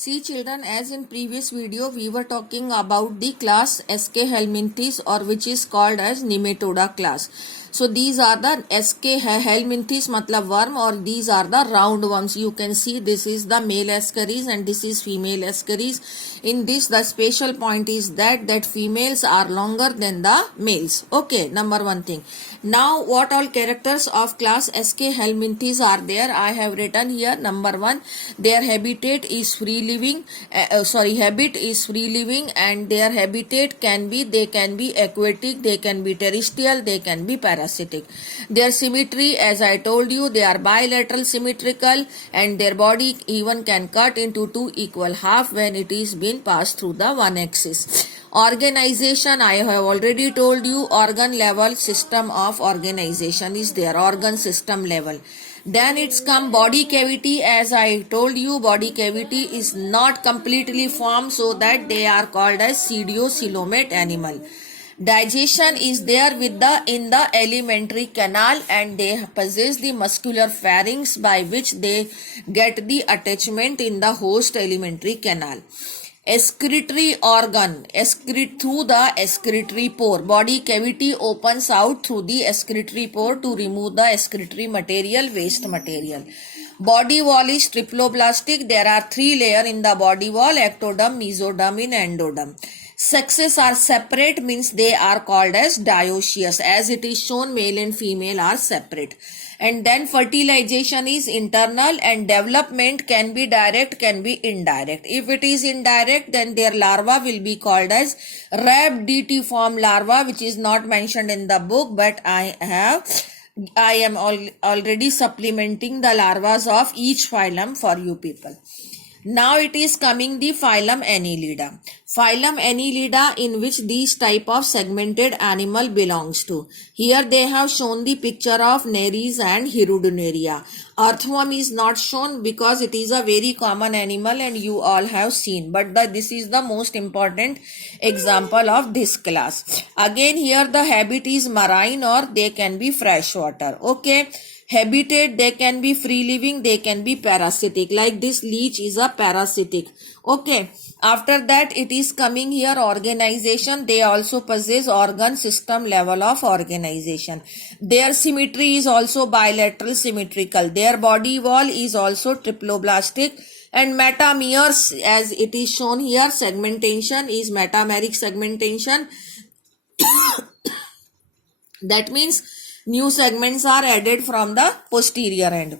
See children, as in previous video we were talking about the class SK helminthes, or which is called as Nematoda class. So these are the SK helminthes matlab worm, or these are the round worms. You can see this is the male ascaris and this is female ascaris. In this the special point is that females are longer than the males. Okay, number one thing. Now what all characters of class SK helminthes are there? I have written here. Number one, their habitat is free living. Habit is free living, and their habitat can be aquatic, they can be terrestrial, they can be parasitic. Their symmetry, as I told you, they are bilateral symmetrical, and their body even can cut into two equal half when it is been passed through the one axis. Organization, I have already told you, organ level system of organization is there, organ system level. Then it's come body cavity. As I told you, body cavity is not completely formed, so that they are called as pseudocoelomate animal. Digestion is there in the alimentary canal, and they possess the muscular pharynx by which they get the attachment in the host alimentary canal. Excretory organ, excrete through the excretory pore. Body cavity opens out through the excretory pore to remove the excretory material, waste material. Body wall is triploblastic. There are three layers in the body wall: ectoderm, mesoderm, and endoderm. Sexes are separate, means they are called as dioecious. As it is shown, male and female are separate. And then fertilization is internal, and development can be direct, can be indirect. If it is indirect, then their larva will be called as rhabditiform larva, which is not mentioned in the book, but I am already supplementing the larvas of each phylum for you people. Now it is coming the phylum Annelida. Phylum Annelida, in which these type of segmented animal belongs to. Here they have shown the picture of Nereis and Hirudinaria. Earthworm is not shown because it is a very common animal and you all have seen. But this is the most important example of this class. Again here the habit is marine, or they can be freshwater. Okay. Habitat, they can be free living, they can be parasitic. Like this leech is a parasitic. Okay. After that it is coming here organization. They also possess organ system level of organization. Their symmetry is also bilateral symmetrical. Their body wall is also triploblastic. And metameres, as it is shown here, segmentation is metameric segmentation. That means new segments are added from the posterior end.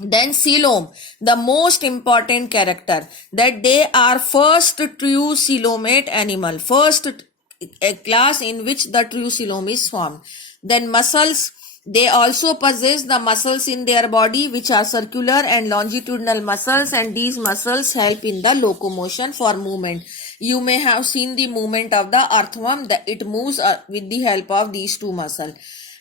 Then coelom, the most important character, that they are first true coelomate animal, first class in which the true coelom is formed. Then muscles, they also possess the muscles in their body which are circular and longitudinal muscles, and these muscles help in the locomotion for movement. You may have seen the movement of the earthworm, that it moves with the help of these two muscles.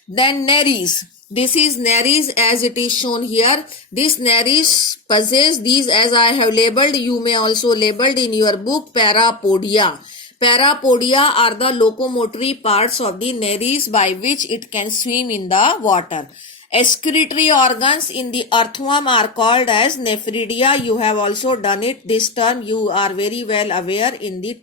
Then Nereis. This is Nereis as it is shown here. This Nereis possess these, as I have labeled, you may also labeled in your book, parapodia. Parapodia are the locomotory parts of the Nereis by which it can swim in the water. Excretory organs in the earthworm are called as nephridia. You have also done it. This term you are very well aware in the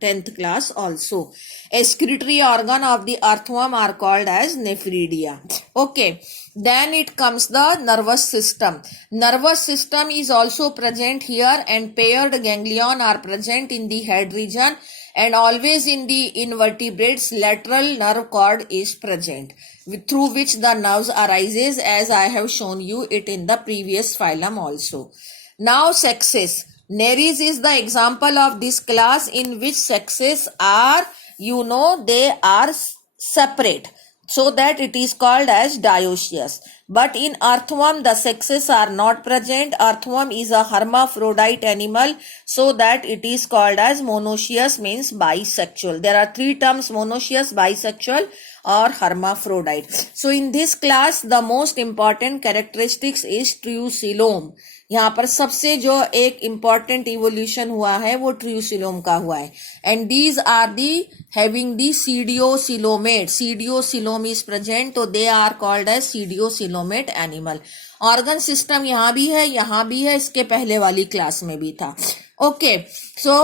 10th class also. Excretory organ of the earthworm are called as nephridia. Okay. Then it comes the nervous system. Nervous system is also present here, and paired ganglion are present in the head region, and always in the invertebrates lateral nerve cord is present, through which the nerves arises, as I have shown you it in the previous phylum also. Now sexes. Nereis is the example of this class in which sexes are, they are separate, so that it is called as dioecious. But in earthworm the sexes are not present. Earthworm is a hermaphrodite animal, so that it is called as monoecious, means bisexual. There are three terms: monoecious, bisexual, or hermaphrodite. So in this class the most important characteristics is true coelom. यहाँ पर सबसे जो एक important evolution हुआ है वो ट्रूसिलोम का हुआ है, and these are the having the pseudocoelomate. Pseudocoelom is present, तो they are called as pseudocoelomate animal. Organ system यहाँ भी है, इसके पहले वाली क्लास में भी था. Okay, so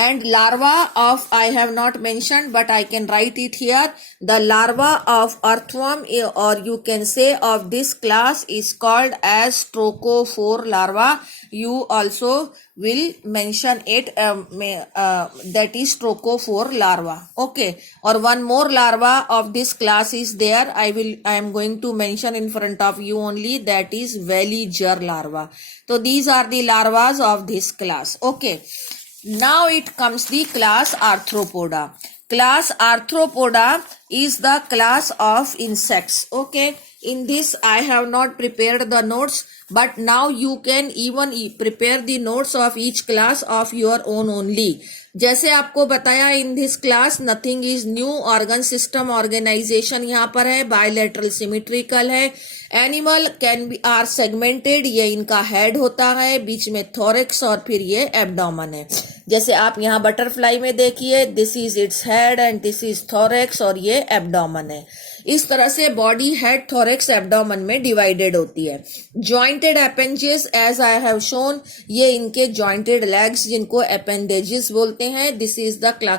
and larva of I have not mentioned, but I can write it here. The larva of earthworm, or you can say of this class, is called as trochophore larva. You also will mention it, that is trochophore larva. Okay, or one more larva of this class is there. I am going to mention in front of you only, that is veliger larva. So these are the larvas of this class. Okay, now it comes the class Arthropoda. Class Arthropoda is the class of insects. Okay, in this I have not prepared the notes, but now you can even prepare the notes of each class of your own only. जैसे आपको बताया, in this class nothing is new. Organ system organisation यहाँ पर है, bilateral symmetrical है. Animal can be are segmented, ये इनका head होता है, बीच में थोरेक्स और फिर ये एब्डोमेन है. जैसे आप यहाँ बटरफ्लाई में देखिए, this is its head and this is thorax और ये एब्डोमेन है. इस तरह से बॉडी हेड, थोरेक्स, एब्डोमेन में डिवाइडेड होती है. Jointed appendages as I have shown, ये इनके जॉइंटेड लेग्स जिनको अपेंडेजेस बोलते हैं. This is the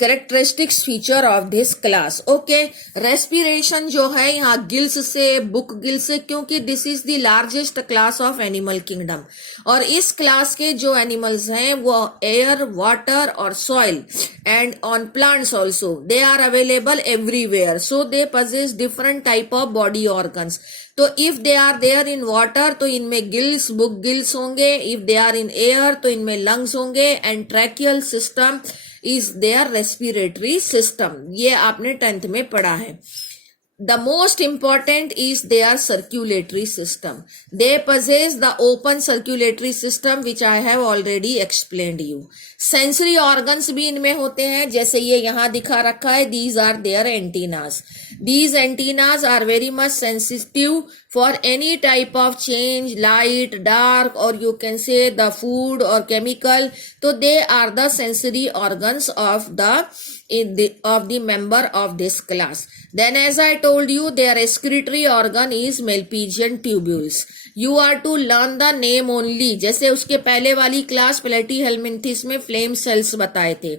characteristics feature of this class. Okay, respiration जो है यहाँ गिल्स से, बुक गिल्स से, क्योंकि this is the largest class of animal kingdom. और इस क्लास के जो एनिमल्स हैं वो एयर, वाटर और soil and on plants also, they are available everywhere. So they possess different type of body organs. तो if they are there in water तो इनमें गिल्स, बुक गिल्स होंगे. If they are in air तो इनमें lungs होंगे. And tracheal system is there respiratory system. ये आपने 10th में पढ़ा है. The most important is their circulatory system. They possess the open circulatory system which I have already explained you. Sensory organs भी इनमें होते हैं, जैसे ये यहाँ दिखा रखा है. These are their antennas. These antennas are very much sensitive for any type of change, light, dark, or you can say the food or chemical. So they are the sensory organs of the member of this class. Then as I told you, their excretory organ is Malpighian tubules. You are to learn the name only. जैसे उसके पहले वाली class प्लेटीहेल्मिन्थिस में flame cells बताए थे,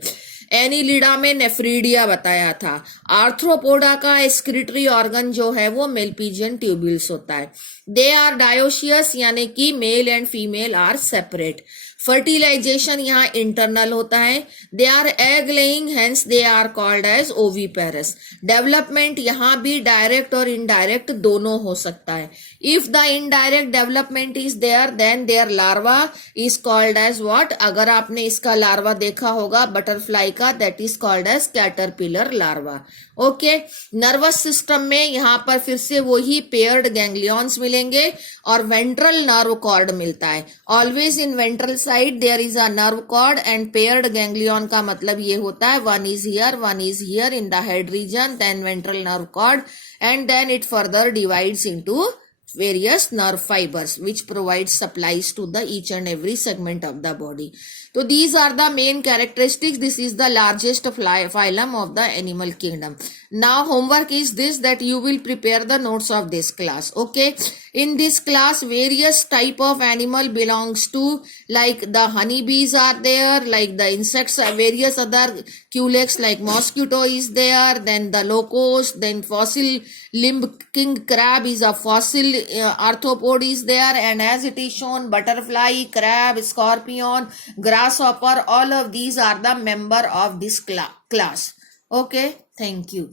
Annelida में nephridia बताया था. आर्थ्रोपोडा का एक्सक्रीटरी ऑर्गन जो है वो मेलपीजियन ट्यूब्यूल्स होता है. दे आर डायोशियस, यानी कि male and female are separate. Fertilisation यहाँ इंटरनल होता है. They are egg laying, hence they are called as oviparous. Development यहाँ भी डायरेक्ट और इनडायरेक्ट दोनों हो सकता है. If the indirect development is there, then their larva is called as what. अगर आपने इसका लार्वा देखा होगा बटरफ्लाई का, that is called as caterpillar larva. Okay, nervous system में यहाँ पर फिर से वही पेयर्ड गैंग्लियंस मिलेंगे और वेंट्रल नर्व कॉर्ड मिलता है. Always in ventral side there is a nerve cord and paired ganglion का मतलब ये होता है one is here in the head region, then ventral nerve cord, and then it further divides into various nerve fibers which provide supplies to the each and every segment of the body. So these are the main characteristics. This is the largest phylum of the animal kingdom. Now homework is this, that you will prepare the notes of this class. Okay, in this class various type of animal belongs to, like the honeybees are there, like the insects, various other culex like mosquito is there, then the locust, then fossil limb king crab is a fossil arthropod is there, and as it is shown, butterfly, crab, scorpion, grasshopper, all of these are the member of this class. Okay, thank you.